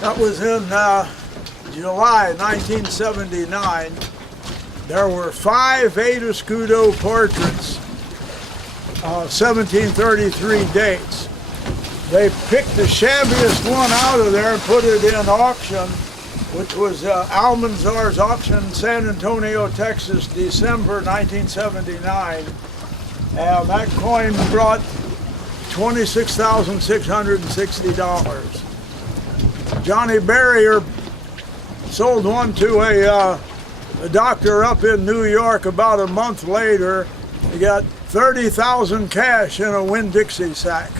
That was in July 1979. There were 5 8 escudo portraits, 1733 dates. They picked the shabbiest one out of there and put it in auction, which was Almanzar's auction in San Antonio, Texas, December 1979. And that coin brought $26,660. Johnny Barrier sold one to a doctor up in New York about a month later. He got 30,000 cash in a Winn-Dixie sack.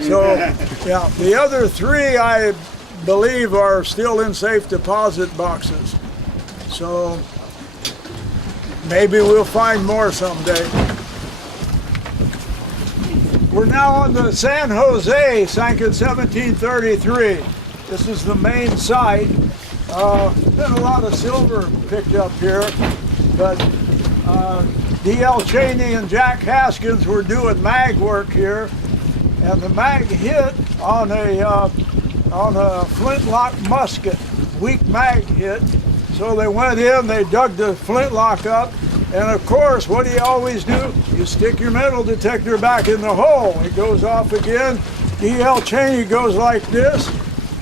So, yeah, the other 3 I believe are still in safe deposit boxes. So maybe we'll find more someday. We're now on the San Jose, sank in 1733. This is the main site. Been a lot of silver picked up here, but D.L. Cheney and Jack Haskins were doing mag work here, and the mag hit on a flintlock musket. Weak mag hit, so they went in, they dug the flintlock up, and of course, what do you always do? You stick your metal detector back in the hole. It goes off again. D.L. Cheney goes like this,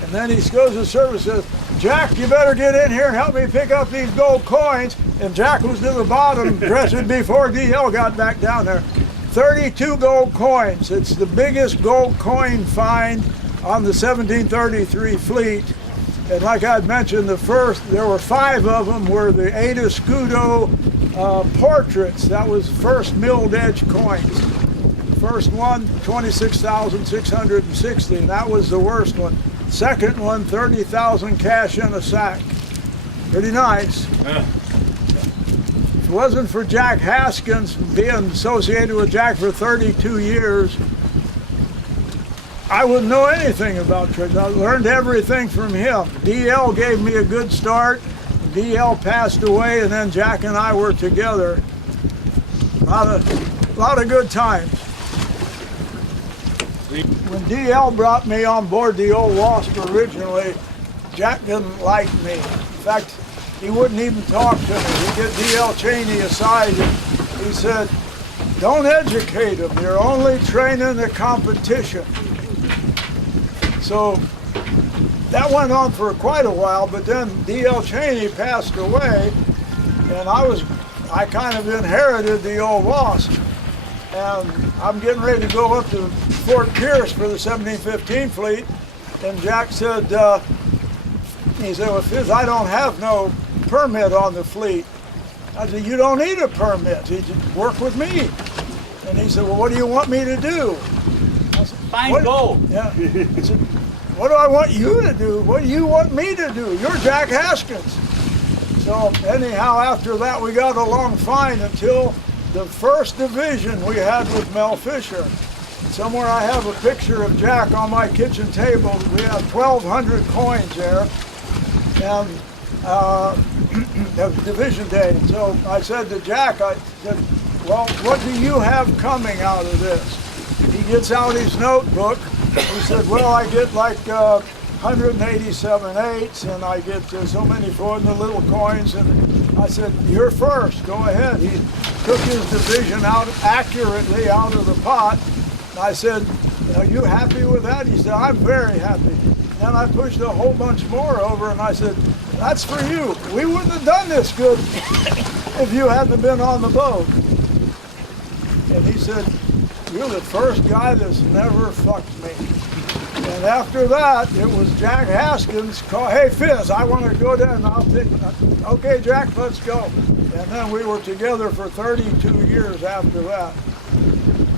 and then he goes to service and says, Jack, you better get in here and help me pick up these gold coins. And Jack was to the bottom, dressing before D.L. got back down there. 32 gold coins. It's the biggest gold coin find on the 1733 fleet. And like I'd mentioned, there were 5 of them were the 8 escudo portraits. That was first milled edge coins. First one, 26,660, and that was the worst one. Second one, 30,000 cash in a sack. Pretty nice. Yeah. If it wasn't for Jack Haskins, being associated with Jack for 32 years, I wouldn't know anything about trade. I learned everything from him. D.L. gave me a good start. D.L. passed away, and then Jack and I were together. A lot of good times. When D.L. brought me on board the old Wasp originally, Jack didn't like me. In fact, he wouldn't even talk to me. He'd get D.L. Cheney aside and he said, don't educate him, you're only training the competition. So that went on for quite a while, but then D.L. Cheney passed away, and I kind of inherited the old Wasp. And I'm getting ready to go up to Fort Pierce for the 1715 fleet, and Jack said, he said, well, Fizz, I don't have no permit on the fleet. I said, you don't need a permit. He said, work with me. And he said, well, what do you want me to do? I said, find gold. Yeah. He said, what do I want you to do? What do you want me to do? You're Jack Haskins. So anyhow, after that, we got along fine until the first division we had with Mel Fisher. Somewhere I have a picture of Jack on my kitchen table. We had 1,200 coins there, and that was division day. So I said to Jack, I said, well, what do you have coming out of this? He gets out his notebook. He said, well, I get like 187 eighths, and I get so many for the little coins. And I said, you're first, go ahead. He took his division out accurately out of the pot. And I said, are you happy with that? He said, I'm very happy. Then I pushed a whole bunch more over, and I said, that's for you. We wouldn't have done this good if you hadn't been on the boat. And he said, you're the first guy that's never fucked me. And after that, it was Jack Haskins call, hey Fizz, I want to go down and I'll take, okay Jack, let's go. And then we were together for 32 years after that.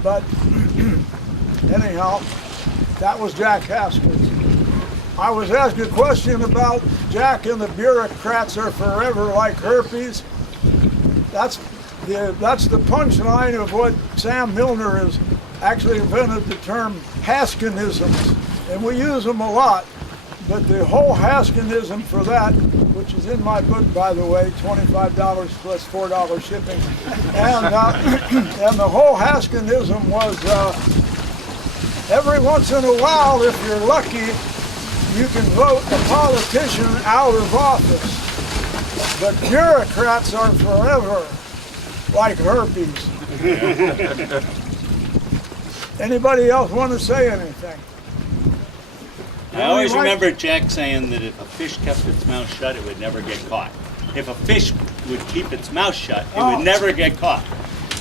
But anyhow, that was Jack Haskins. I was asked a question about Jack and the bureaucrats are forever like herpes. That's the punchline of what Sam Milner has actually invented the term Haskinisms. And we use them a lot, but the whole Haskinism for that, which is in my book, by the way, $25 plus $4 shipping, and the whole Haskinism was every once in a while, if you're lucky, you can vote a politician out of office, but bureaucrats are forever like herpes. Anybody else want to say anything? I always remember Jack saying that if a fish kept its mouth shut, it would never get caught. If a fish would keep its mouth shut, it would never get caught.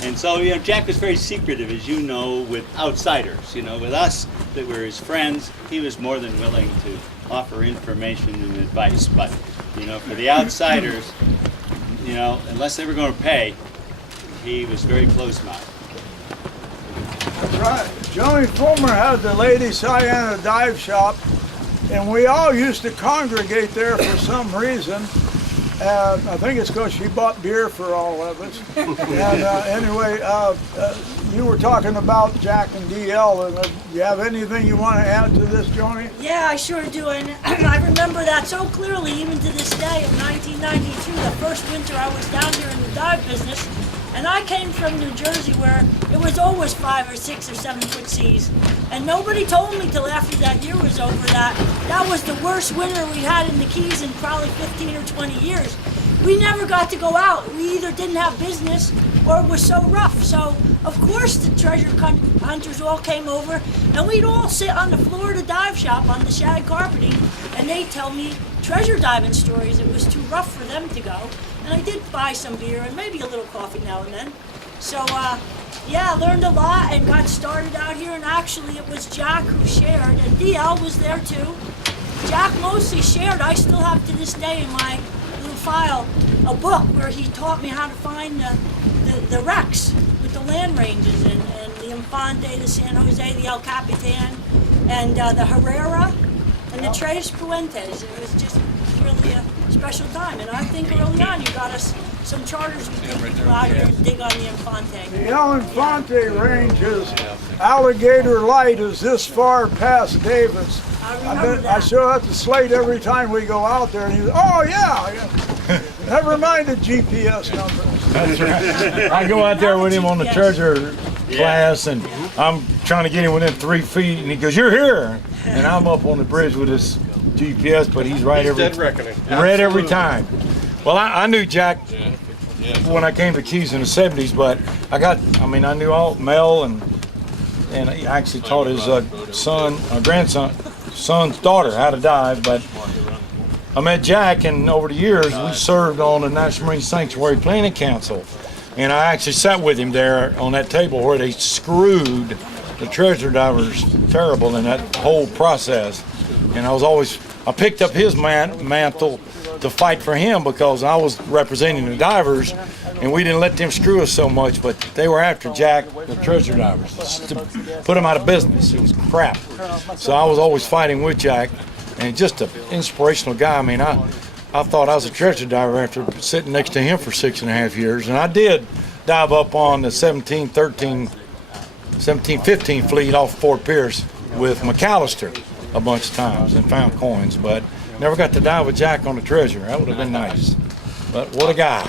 And so, you know, Jack was very secretive, as you know, with outsiders. You know, with us that were his friends, he was more than willing to offer information and advice. But, you know, for the outsiders, you know, unless they were going to pay, he was very close-mouthed. That's right. Joey Fulmer had the Lady Sienna dive shop, and we all used to congregate there for some reason. I think it's because she bought beer for all of us. And anyway, you were talking about Jack and DL, and you have anything you want to add to this, Joni? Yeah, I sure do, and I remember that so clearly, even to this day. In 1992, the first winter I was down here in the dive business, and I came from New Jersey where it was always 5 or 6 or 7 foot seas. And nobody told me till after that year was over that that was the worst winter we had in the Keys in probably 15 or 20 years. We never got to go out. We either didn't have business or it was so rough. So, of course, the treasure hunters all came over, and we'd all sit on the floor of the dive shop on the shag carpeting, and they'd tell me treasure diving stories. It was too rough for them to go. And I did buy some beer and maybe a little coffee now and then. So, yeah, I learned a lot and got started out here. And actually, it was Jack who shared, and DL was there too. Jack mostly shared. I still have to this day in my little file a book where he taught me how to find the wrecks with the land ranges and the Infante, the San Jose, the El Capitan, and the Herrera, and the Tres Puentes. It was just really a special time, and I think early on you got us some charters we could go out here and dig on the Infante. The El Infante range is alligator light is this far past Davis. I remember that. I show up the slate every time we go out there, and he's, oh yeah, never mind the GPS numbers. That's right. I go out there with him on the treasure class, and I'm trying to get him within 3 feet, and he goes, "You're here," and I'm up on the bridge with his GPS, but he's right every time. Well, I knew Jack when I came to Keys in the 70s, but I knew all Mel, and he actually taught his son's daughter how to dive. But I met Jack, and over the years we served on the National Marine Sanctuary Planning Council, and I actually sat with him there on that table where they screwed the treasure divers terrible in that whole process. And I picked up his mantle to fight for him because I was representing the divers, and we didn't let them screw us so much, but they were after Jack, the treasure divers, to put them out of business. It was crap. So I was always fighting with Jack, and just an inspirational guy. I mean, I thought I was a treasure diver after sitting next to him for 6.5 years, and I did dive up on the 1715 fleet off Fort Pierce with McAllister a bunch of times and found coins, but never got to dive with Jack on the treasure. That would have been nice. But what a guy.